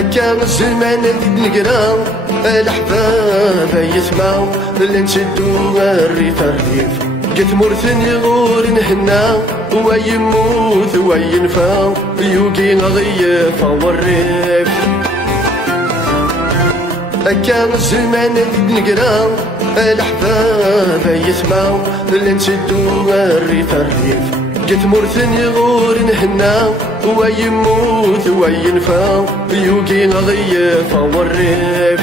كان الزمان نقرا الأحباب يسمعوا لنشدو الريف الريف قلت مرثني غور نهنا ويموت وينفع يوقي غيف والريف كان الزمان نقرا الأحباب يسمعوا لنشدو الريف الريف قلت مرثني غور نهنا ويموت وينفع يوقي غيف والريف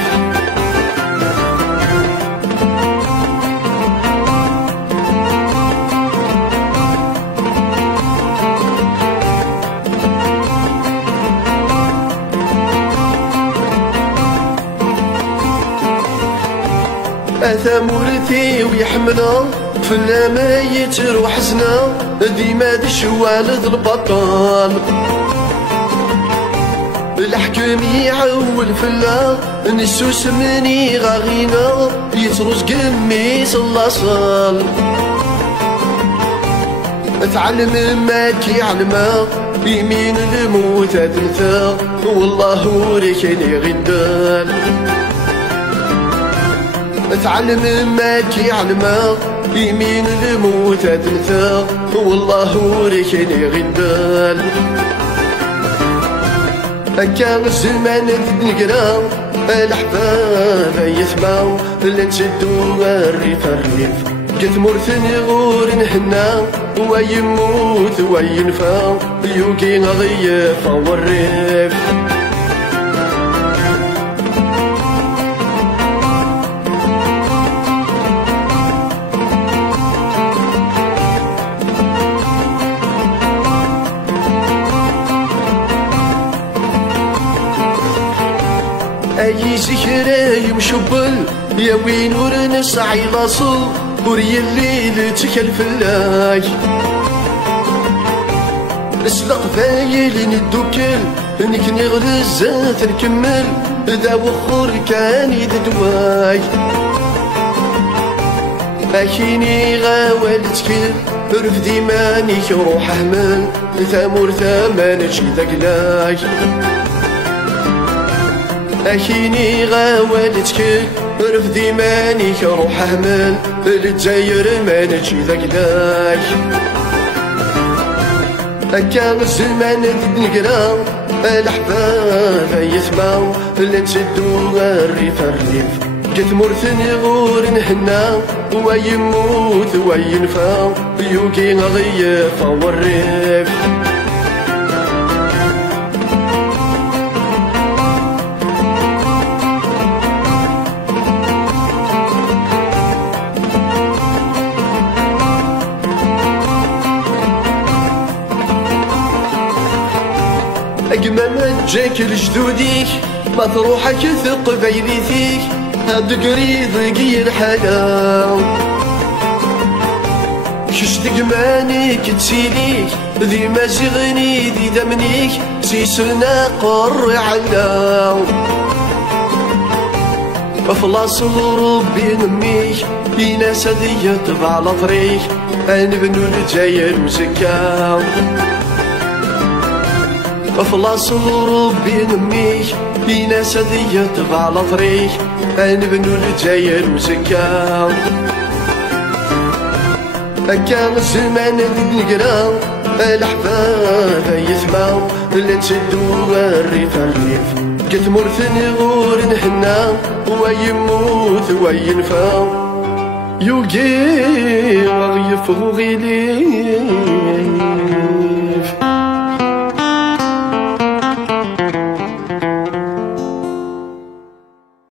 أثامورتي ويحملها فلا ما يتروح حزنا ديما دشوالد البطال الحكم يعول فلا نسوس مني غاغينا يتروس قميس اللاصال تعلم ما كيعلمه يمين الموت تنثى والله وريكني غدال تعلم ما كيعلمه يمين الموت تنثى والله وريكني غدال كان الزمان نقرا الأحباب يسمعوا لنشدو الريف الريف قلت مرثني غور نهنا ويموت وينفع يوقي غيف والريف أي زكرة يمشبل يا وين ورنسعي لاصل وري الليل تكلف اللاي اسلق فايل ندوكل نكني غرزات نكمل ذا وخر كان يدواي أكيني غاولتك رف ديماني روح أحمل ثامور ثمان شي ذاك أكيني غاولتك رف ديماني روح أحمل للجزاير ما نجي ذاك كان الزمان نقرا الأحباب يسمعوا لنشدو الريف الريف قلت مرثني غور نهنا ويموت وينفع يوقي غيف والريف أجمل ما تجاك لجدوديك ما تروحك ثق بيديك هاد قريض قير حلاو شش دقمانيك تسيليك ذي ما زغني ذي دمنيك سيسرنا قر علاو أفلاس ربي نميك بينا سدية طبع على طريق أنبنو الجاير مزكاو أفلاس ربي نميك بينا سدية طبع على طريق أنبنو الجاير مزكاو كان الزمان نقرا الأحباب يسمعوا لنشدو الريف الريف قلت مرثني غور نهنا ويموت وينفع يوقي غيف غيلي